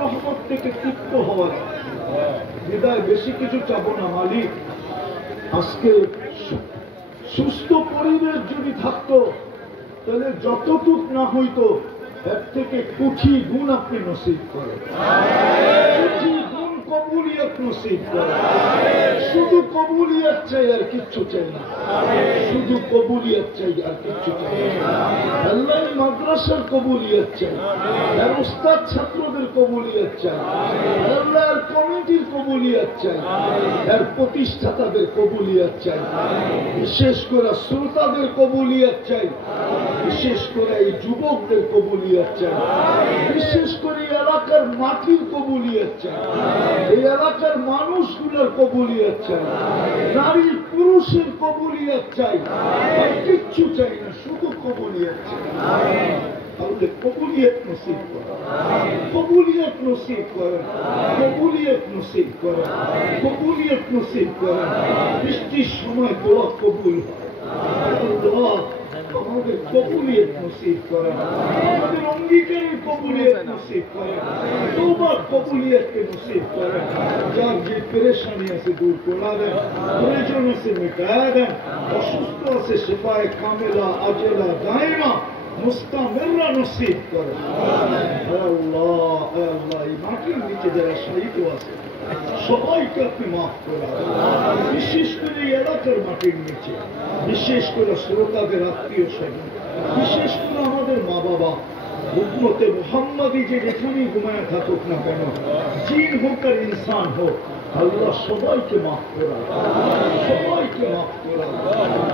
রহমত থেকে তৃপ্ত হওয়া যায়। বিদায় বেশি কিছু চাবো না মালিক। আজকে সুস্থ পরিবেশ যদি থাকতো তাহলে যতটুক না হইতো এর থেকে কোটি গুণ আপনি নসিব করেন, কোটি গুণ কবুলিয়ত নসিব করেন। শুধু কবুলিয়ত চাই আর কিচ্ছু চাই না, শুধু কবুলিয়ত চাই আর কিচ্ছু চাই না। আল্লাহ মাদ্রাসার কবুলিয়ত চাই, আর উস্তাদ ছাত্রদের কবুলিয়ত চাই, আল্লাহর কমিটির কবুলিয়ত চাই, আর প্রতিষ্ঠাতাদের কবুলিয়ত চাই, বিশেষ করে শ্রোতাদের কবুলিয়ত চাই, বিশেষ করে এই যুবকদের কবুলিয়ত চাই, বিশেষ করে এলাকার মাটির কবুলিয়ত চাই, এই এলাকার মানুষগুলোর কবুলিয়ত চাই, নারী পুরুষের কবুলিয়ত চাই, আর কিচ্ছু চাই না, শুধু কবুলিয়ত চাই। তাহলে কবুলিয়ত নসিব করেন, কবুলিয়ত নসিব করেন, কবুলিয়ত নসিব করেন, কবুলিয়ত নসিব করেন। বৃষ্টির সময় দোয়া কবুল হয়। আল্লাহ আমাদের কবুলিয়ত নসিব করেন, আমাদের অঙ্গীকারের কবুলিয়ত নসিব করেন, তওবার কবুলিয়তকে নসিব করেন। যার যে পেরেশানি আছে দূর করে দেন, প্রয়োজন আছে মেটায় দেন, অসুস্থ আছে শিফায়ে কামেলা আজেলা দাইমা মুস্তামিররা নসিব করেন। আল্লাহ আল্লাহ এই মাটির নিচে যারা শহীদ আছে সবাইকে আপনি মাফ করে দেন, বিশেষ করে এলাকার মাটির নিচে, বিশেষ করে শ্রোতাদের আত্মীয় স্বজন, বিশেষ করে আমাদের মা বাবা, উম্মতে মুহাম্মাদি যে যেখানেই ঘুমায় থাকুক না কেন, জিন হোক আর ইনসান হোক, আল্লাহ সবাইকে মাফ করা, সবাইকে মাফ করা।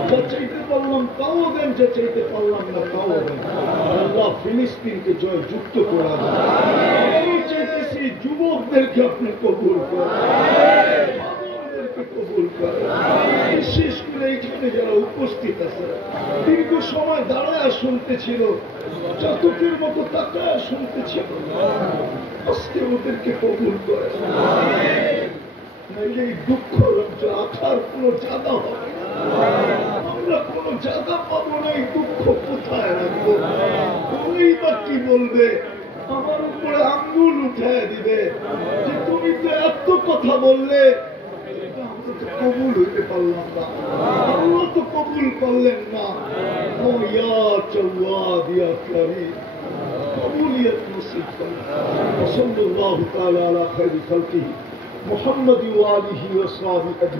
যা চাইতে পারলাম তাও দেন, যা চাইতে পারলাম না তাও দেন। আল্লাহ ফিলিস্তিনকে জয় যুক্ত করা দেন। আমি চাইতেছি যুবকদেরকে আপনি কবুল করেন, আমাদেরকে কবুল করেন। বিশেষ করে এইখানে যারা উপস্থিত আছে, দীর্ঘ সময় দাঁড়ায় শুনতেছিল, চাতকের মতো তাকায় শুনতেছিল, আজকে ওদেরকে কবুল করেন। এই দুঃখ আখার কোন জায়গা হবে না, আমরা কোন জায়গা পাবো না। এই দুঃখ কোথায় রাখবো? তুমি বা কি বলবে? আমার উপরে আঙ্গুল উঠায় দিবে যে তুমি তো এত কথা বললে, আমরা তো কবুল হইতে পারলাম না, আল্লাহ তো কবুল করলেন না। ও ইয়া জাওয়াদ ইয়া কারীম, কবুলিয়ত নসিব করুন। সাল্লাল্লাহু তাআলা আলা খায়রি খালকিহি মুহাম্মাদি ওয়া আলিহি ওয়া সাহবিহি।